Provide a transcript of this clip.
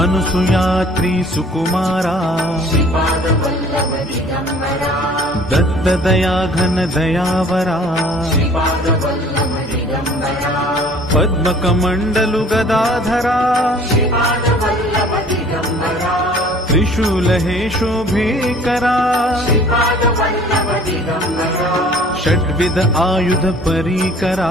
अनुसूयात्री सुकुमारा दत्तदया घन दयावरा पद्मकमण्डलु गदाधरा त्रिशूलहे शोभेकरा षड्विध आयुध परीकरा